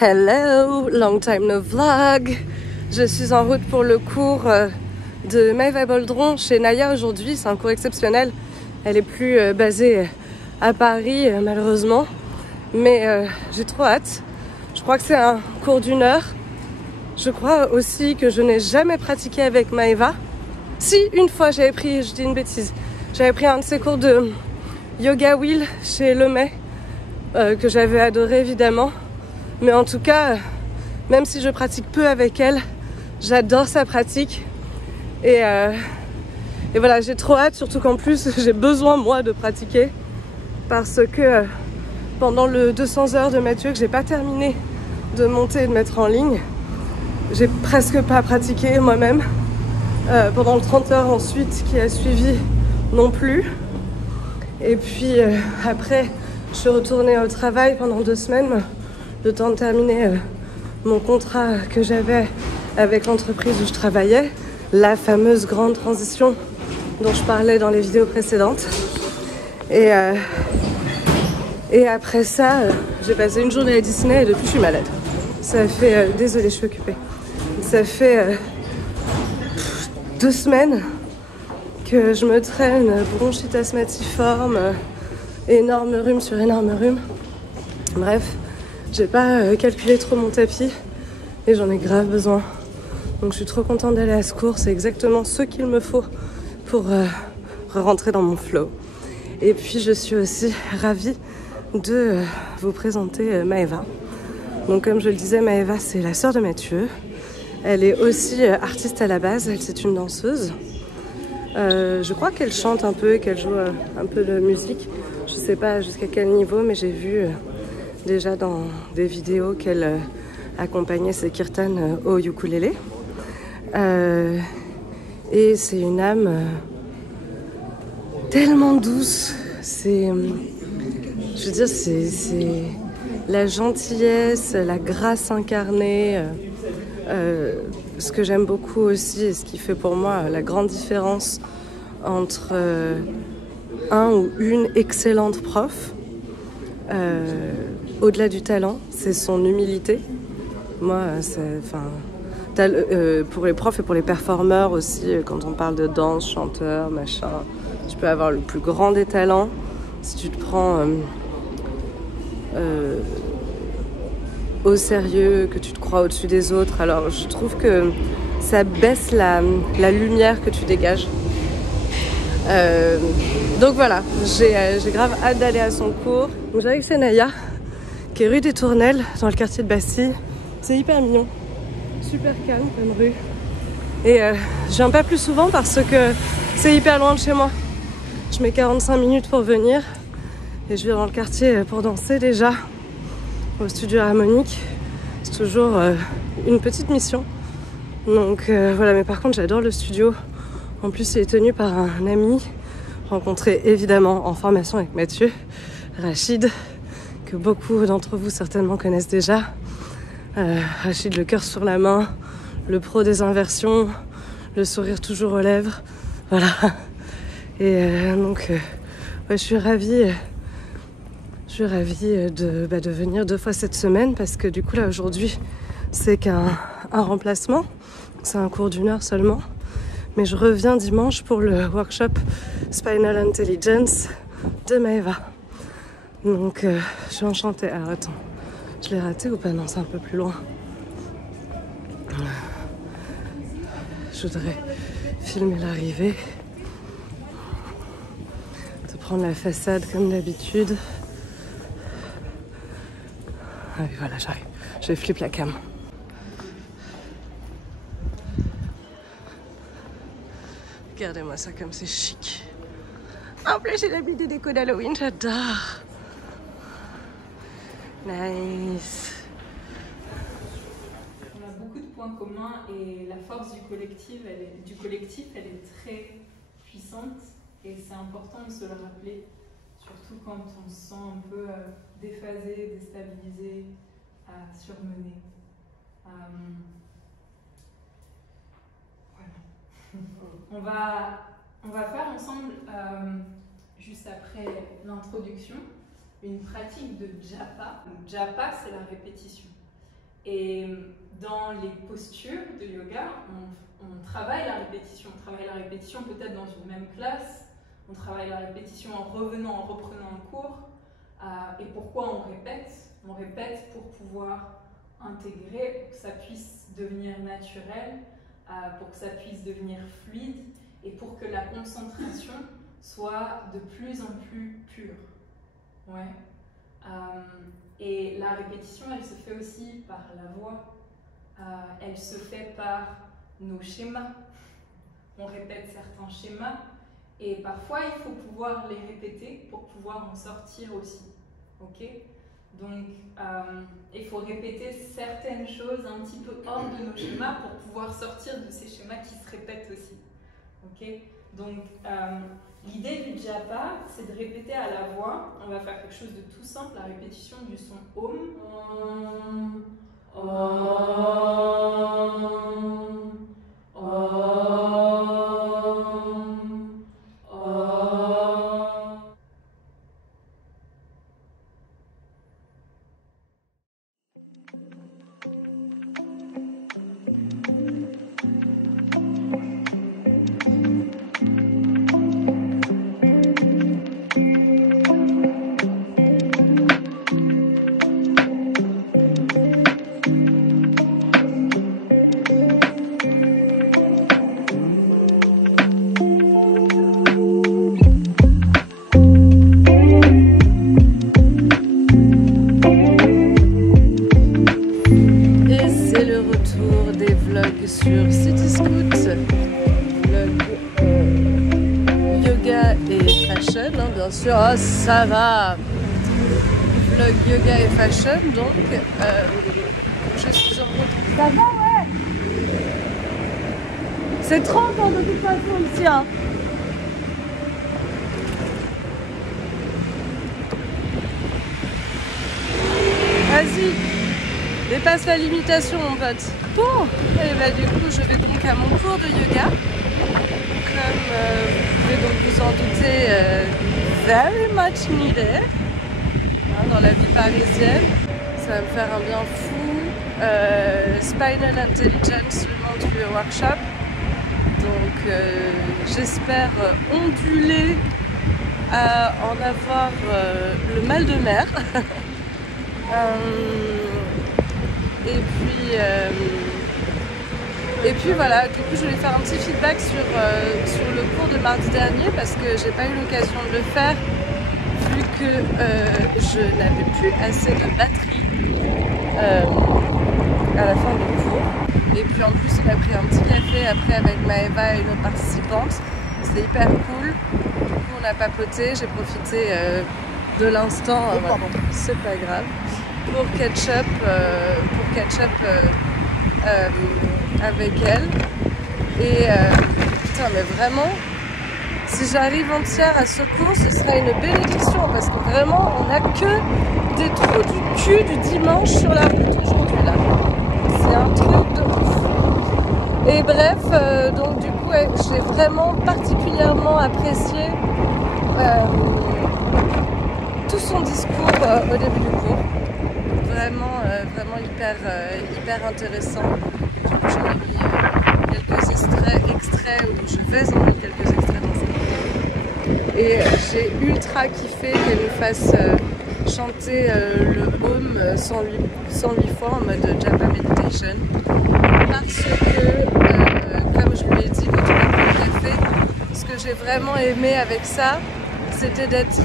Hello, long time no vlog. Je suis en route pour le cours de Maëva Boldron chez Naya aujourd'hui. C'est un cours exceptionnel. Elle est plus basée à Paris malheureusement. Mais j'ai trop hâte. Je crois que c'est un cours d'1 heure. Je crois aussi que je n'ai jamais pratiqué avec Maëva. Si, une fois j'avais pris, je dis une bêtise, j'avais pris un de ses cours de yoga wheel chez Lemay que j'avais adoré évidemment. Mais en tout cas, même si je pratique peu avec elle, j'adore sa pratique. Et voilà, j'ai trop hâte, surtout qu'en plus, j'ai besoin, moi, de pratiquer. Parce que pendant le 200 heures de Mathieu, que j'ai pas terminé de monter et de mettre en ligne, j'ai presque pas pratiqué moi-même. Pendant le 30 heures ensuite qui a suivi, non plus. Et puis après, je suis retournée au travail pendant 2 semaines. Le temps de terminer mon contrat que j'avais avec l'entreprise où je travaillais, la fameuse grande transition dont je parlais dans les vidéos précédentes. Et après ça, j'ai passé une journée à Disney et depuis je suis malade. Ça fait, désolée, je suis occupée. Ça fait 2 semaines que je me traîne bronchite asthmatiforme, énorme rhume sur énorme rhume. Bref. J'ai pas calculé trop mon tapis et j'en ai grave besoin. Donc je suis trop contente d'aller à ce cours. C'est exactement ce qu'il me faut pour rentrer dans mon flow. Et puis je suis aussi ravie de vous présenter Maëva. Donc comme je le disais, Maëva c'est la sœur de Mathieu. Elle est aussi artiste à la base. Elle c'est une danseuse. Je crois qu'elle chante un peu et qu'elle joue un peu de musique. Je sais pas jusqu'à quel niveau, mais j'ai vu déjà dans des vidéos qu'elle accompagnait ses kirtans au ukulélé. Et c'est une âme tellement douce. C'est, je veux dire, c'est la gentillesse, la grâce incarnée. Ce que j'aime beaucoup aussi et ce qui fait pour moi la grande différence entre un ou une excellente prof. Au-delà du talent, c'est son humilité. Moi, pour les profs et pour les performeurs aussi, quand on parle de danse, chanteur, machin, tu peux avoir le plus grand des talents. Si tu te prends au sérieux, que tu te crois au-dessus des autres, alors je trouve que ça baisse la lumière que tu dégages. Donc voilà, j'ai grave hâte d'aller à son cours. Donc j'arrive chez Naya, qui est rue des Tournelles, dans le quartier de Bastille. C'est hyper mignon, super calme comme rue. Et je viens pas plus souvent parce que c'est hyper loin de chez moi. Je mets 45 minutes pour venir et je vais dans le quartier pour danser déjà, au studio harmonique. C'est toujours une petite mission. Donc voilà, mais par contre j'adore le studio. En plus il est tenu par un ami rencontré évidemment en formation avec Mathieu, Rachid, que beaucoup d'entre vous certainement connaissent déjà. Rachid, le cœur sur la main, le pro des inversions, le sourire toujours aux lèvres, voilà. Et donc ouais, je suis ravie de venir 2 fois cette semaine parce que du coup là aujourd'hui c'est qu'un remplacement, c'est un cours d'1 heure seulement. Mais je reviens dimanche pour le workshop Spinal Intelligence de Maëva. Donc je suis enchantée. Alors attends, je l'ai raté ou pas? Non, c'est un peu plus loin. Je voudrais filmer l'arrivée. De prendre la façade comme d'habitude. Ah oui, voilà, j'arrive. Je vais flipper la cam. Regardez-moi ça comme c'est chic. En plus j'ai l'habitude des décos d'Halloween, j'adore. Nice. On a beaucoup de points communs et la force du collectif, elle est très puissante et c'est important de se le rappeler, surtout quand on se sent un peu déphasé, déstabilisé, surmené. Voilà. On va faire ensemble, juste après l'introduction, une pratique de japa. Donc, japa, c'est la répétition. Et dans les postures de yoga, on travaille la répétition. On travaille la répétition peut-être dans une même classe. On travaille la répétition en revenant, en reprenant un cours. Et pourquoi on répète? On répète pour pouvoir intégrer, pour que ça puisse devenir naturel, pour que ça puisse devenir fluide et pour que la concentration soit de plus en plus pure. Ouais. Et la répétition, elle se fait aussi par la voix. Elle se fait par nos schémas. On répète certains schémas et parfois il faut pouvoir les répéter pour pouvoir en sortir aussi. Ok? Donc il faut répéter certaines choses un petit peu hors de nos schémas pour pouvoir sortir de ces schémas qui se répètent aussi. Ok? Donc l'idée du japa, c'est de répéter à la voix. On va faire quelque chose de tout simple, la répétition du son Om. Om. Om. Om. Sur Cityscoot, vlog yoga et fashion, hein, bien sûr. Oh, ça va, vlog yoga et fashion. Donc je suis en route. Ça va, ouais. C'est 30 ans de toute façon ici, hein. Vas-y. Dépasse la limitation, mon pote. Bon, et bah du coup, je vais donc à mon cours de yoga. Comme vous pouvez donc vous en douter, very much needed, hein, dans la vie parisienne. Ça va me faire un bien fou. Spinal Intelligence, le nom du workshop. Donc, j'espère onduler à en avoir le mal de mer. Et puis voilà, du coup je voulais faire un petit feedback sur le cours de mardi dernier parce que j'ai pas eu l'occasion de le faire vu que je n'avais plus assez de batterie à la fin du cours. Et puis en plus on a pris un petit café après avec Maëva et une autre participante. C'était hyper cool. Du coup on a papoté, j'ai profité de l'instant, voilà. C'est pas grave. Pour catch up avec elle. Et putain, mais vraiment, si j'arrive entière à ce cours, ce serait une bénédiction parce que vraiment, on n'a que des trous du cul du dimanche sur la route aujourd'hui là. C'est un truc de ouf. Et bref, donc du coup, ouais, j'ai vraiment particulièrement apprécié tout son discours au début du cours. Vraiment hyper intéressant. J'en ai mis quelques extraits où je vais en mettre quelques extraits dans cette vidéo. Et j'ai ultra kiffé qu'elle nous fasse chanter le Om 108 fois en mode Japa Meditation. Parce que, comme je lui ai dit quand on a pris le café, ce que j'ai vraiment aimé avec ça, c'était d'être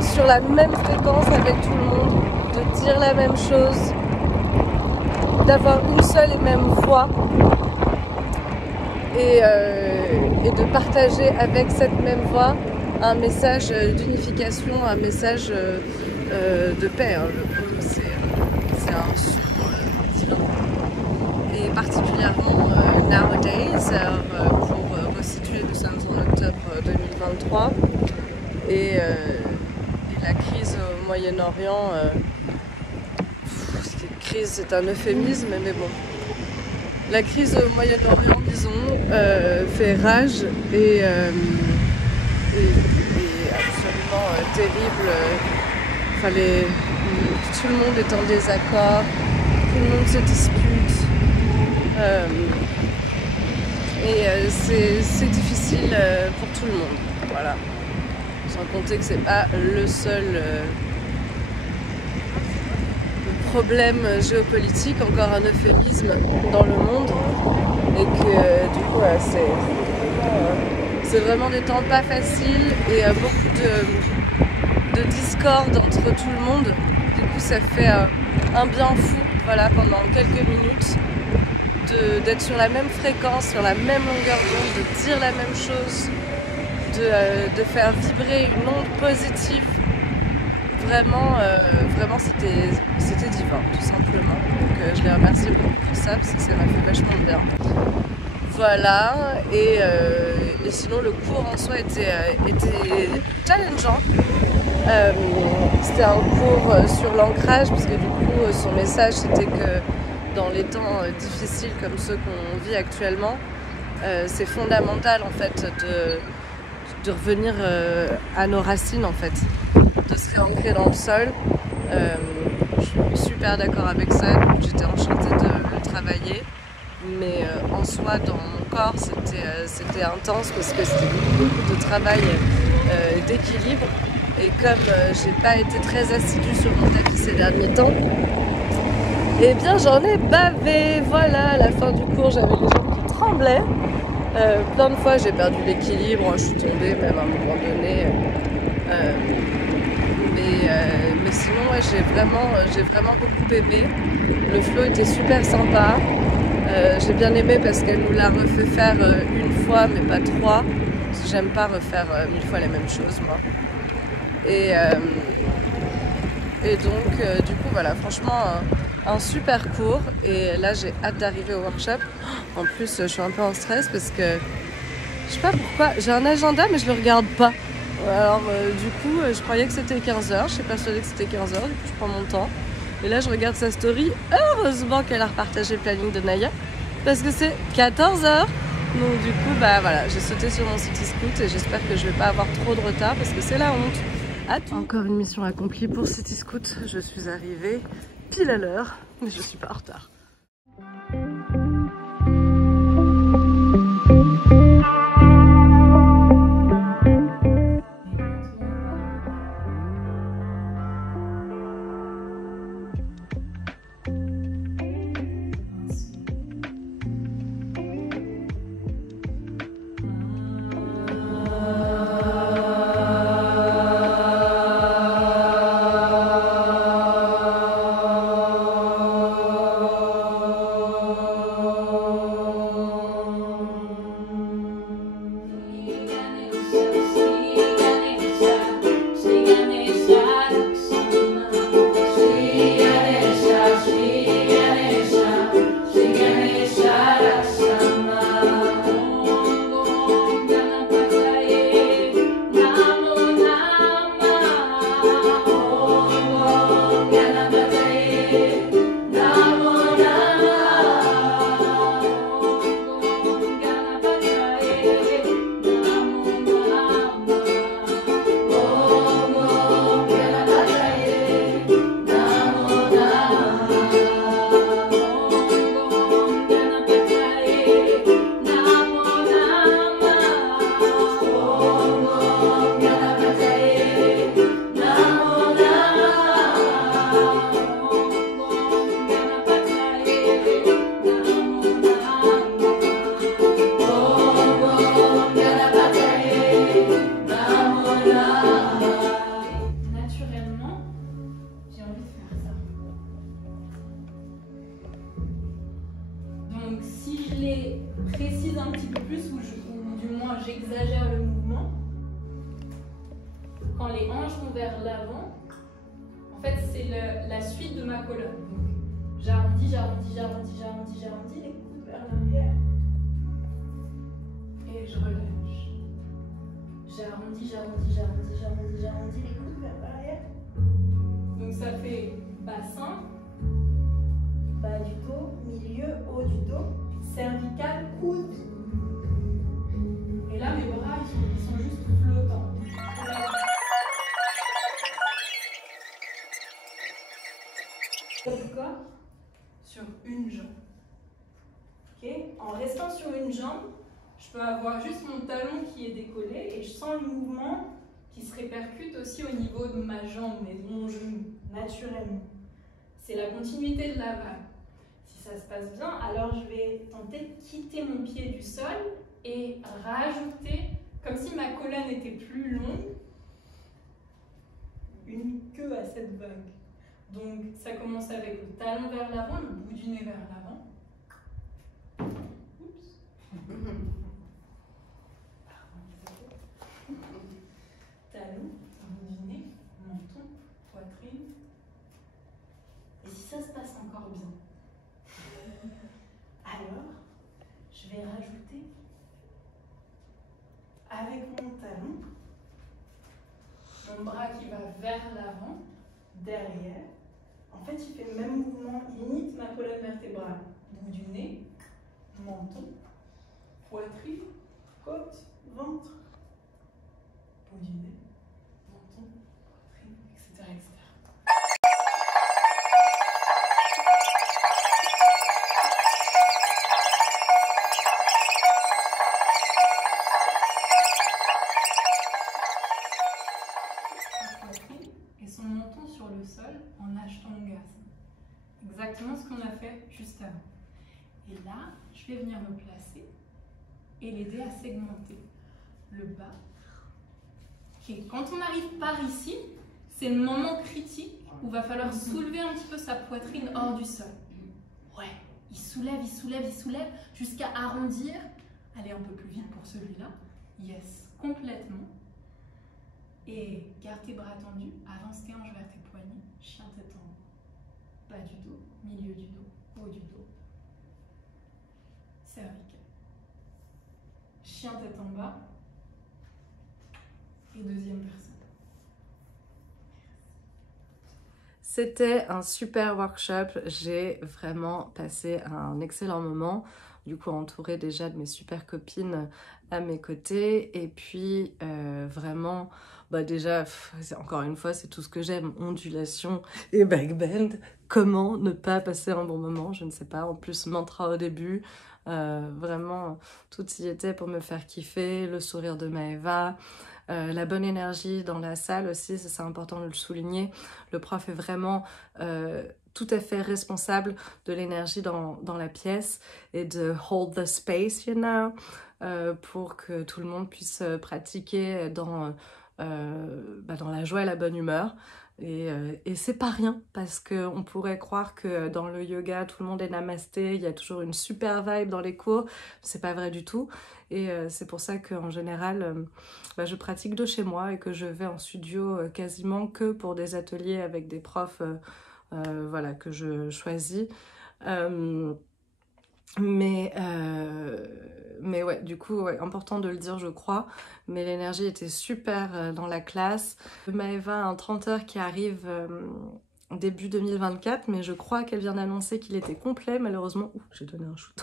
sur la même fréquence avec tout le monde, de dire la même chose, d'avoir une seule et même voix et de partager avec cette même voix un message d'unification, un message de paix. Hein. Le c'est un son divin. Et particulièrement nowadays, pour resituer, nous sommes en octobre 2023 et la crise au Moyen-Orient, crise c'est un euphémisme, mais bon. La crise au Moyen-Orient, disons, fait rage et absolument terrible. Enfin, tout le monde est en désaccord, tout le monde se dispute. C'est difficile pour tout le monde. Voilà. Sans compter que c'est pas le seul problème géopolitique, encore un euphémisme dans le monde. Et que du coup, c'est vraiment des temps pas faciles et beaucoup de discorde entre tout le monde. Du coup, ça fait un bien fou, voilà, pendant quelques minutes, d'être sur la même fréquence, sur la même longueur d'onde, de dire la même chose, de faire vibrer une onde positive. Vraiment, c'était divin, tout simplement. Donc je les remercie beaucoup pour ça, parce que ça m'a fait vachement bien. Voilà, et sinon le cours en soi était challengeant. C'était un cours sur l'ancrage, parce que du coup son message c'était que dans les temps difficiles comme ceux qu'on vit actuellement, c'est fondamental en fait de revenir à nos racines en fait, de se réancrer dans le sol. Je suis super d'accord avec ça, j'étais enchantée de le travailler. Mais en soi, dans mon corps, c'était intense parce que c'était beaucoup de travail d'équilibre. Et comme j'ai pas été très assidue sur mon tapis ces derniers temps, eh bien j'en ai bavé. Voilà, à la fin du cours, j'avais les jambes qui tremblaient. Plein de fois, j'ai perdu l'équilibre, je suis tombée même à un moment donné. Mais sinon, ouais, j'ai vraiment beaucoup aimé. Le flow était super sympa. J'ai bien aimé parce qu'elle nous l'a refait faire une fois mais pas trois, parce que j'aime pas refaire 1000 fois la même chose moi. Et donc du coup voilà, franchement un super cours, et là j'ai hâte d'arriver au workshop. En plus je suis un peu en stress parce que je sais pas pourquoi, j'ai un agenda mais je le regarde pas. Alors du coup je croyais que c'était 15h, je suis persuadée que c'était 15h, du coup je prends mon temps. Et là je regarde sa story, heureusement qu'elle a repartagé le planning de Naya, parce que c'est 14h. Donc du coup bah voilà, j'ai sauté sur mon city scoot et j'espère que je vais pas avoir trop de retard parce que c'est la honte. Encore une mission accomplie pour city scoot, je suis arrivée pile à l'heure, mais je suis pas en retard. Précise un petit peu plus, ou du moins j'exagère le mouvement. Quand les hanches vont vers l'avant, en fait c'est la suite de ma colonne. J'arrondis, j'arrondis, j'arrondis, j'arrondis, j'arrondis, les coudes vers l'arrière. Et je relâche. J'arrondis, j'arrondis, j'arrondis, j'arrondis, j'arrondis, les coudes vers l'arrière. Donc ça fait bassin, bas du dos, milieu, haut du dos. Cervical, coude. Et là, mes bras, ils sont juste flottants. le corps sur une jambe. Okay. En restant sur une jambe, je peux avoir juste mon talon qui est décollé et je sens le mouvement qui se répercute aussi au niveau de ma jambe et de mon genou, naturellement. C'est la continuité de la vague. Si ça se passe bien, alors je vais tenter de quitter mon pied du sol et rajouter, comme si ma colonne était plus longue, une queue à cette vague. Donc ça commence avec le talon vers l'avant, le bout du nez vers l'avant. Oups. Talon, bout du nez, menton, poitrine. Et si ça se passe encore bien, alors je vais rajouter avec mon talon, mon bras qui va vers l'avant, derrière. En fait, il fait le même mouvement, il imite ma colonne vertébrale. Bout du nez, menton, poitrine, côte, ventre. Bout du nez, menton, poitrine, etc., etc. Et son menton sur le sol en Ashtangasana. Exactement ce qu'on a fait juste avant. Et là, je vais venir me placer et l'aider à segmenter le bas. Okay. Quand on arrive par ici, c'est le moment critique où il va falloir soulever un petit peu sa poitrine hors du sol. Ouais, il soulève, il soulève, il soulève jusqu'à arrondir. Allez un peu plus vite pour celui-là. Yes, complètement. Et garde tes bras tendus, avance tes hanches vers tes poignets, chien tête en haut, bas du dos, milieu du dos, haut du dos, cervical. Chien tête en bas et deuxième personne. C'était un super workshop, j'ai vraiment passé un excellent moment, du coup entourée déjà de mes super copines à mes côtés et puis vraiment déjà encore une fois c'est tout ce que j'aime, ondulation et backbend, comment ne pas passer un bon moment, je ne sais pas, en plus mantra au début, vraiment tout y était pour me faire kiffer, le sourire de Maëva. La bonne énergie dans la salle aussi, c'est important de le souligner. Le prof est vraiment tout à fait responsable de l'énergie dans la pièce et de hold the space, you know, pour que tout le monde puisse pratiquer dans la joie et la bonne humeur. Et c'est pas rien, parce qu'on pourrait croire que dans le yoga, tout le monde est namasté, il y a toujours une super vibe dans les cours. C'est pas vrai du tout. Et c'est pour ça qu'en général, je pratique de chez moi et que je vais en studio quasiment que pour des ateliers avec des profs que je choisis. Mais ouais, du coup, ouais, important de le dire, je crois. Mais l'énergie était super dans la classe. Maëva a un 30 heures qui arrive début 2024, mais je crois qu'elle vient d'annoncer qu'il était complet, malheureusement. Ouh, j'ai donné un shoot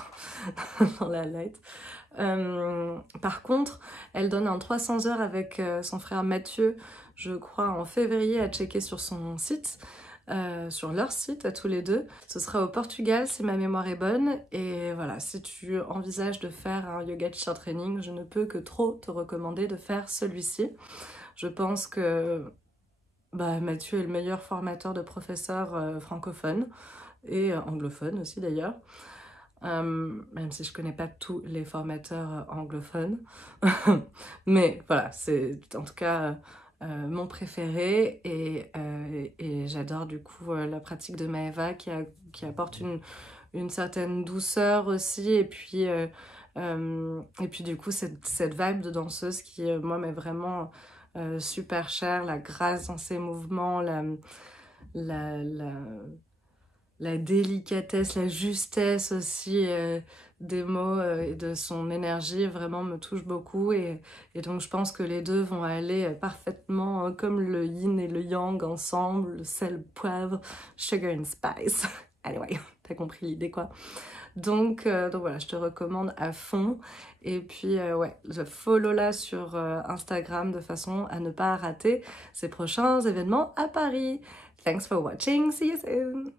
dans la light. Par contre, elle donne un 300 heures avec son frère Mathieu, je crois en février, à checker sur son site. Sur leur site à tous les deux. Ce sera au Portugal si ma mémoire est bonne et voilà, si tu envisages de faire un yoga teacher training, je ne peux que trop te recommander de faire celui-ci. Je pense que Mathieu est le meilleur formateur de professeurs francophones et anglophones aussi d'ailleurs. Même si je connais pas tous les formateurs anglophones. Mais voilà, c'est en tout cas mon préféré et j'adore du coup la pratique de Maëva qui apporte une certaine douceur aussi et puis du coup cette vibe de danseuse qui moi m'est vraiment super chère, la grâce dans ses mouvements, la délicatesse, la justesse aussi des mots et de son énergie vraiment me touche beaucoup et donc je pense que les deux vont aller parfaitement comme le yin et le yang ensemble, le sel, le poivre, sugar and spice. Anyway, t'as compris l'idée quoi. Donc voilà, je te recommande à fond et puis je follow là sur Instagram de façon à ne pas rater ces prochains événements à Paris. Thanks for watching, see you soon!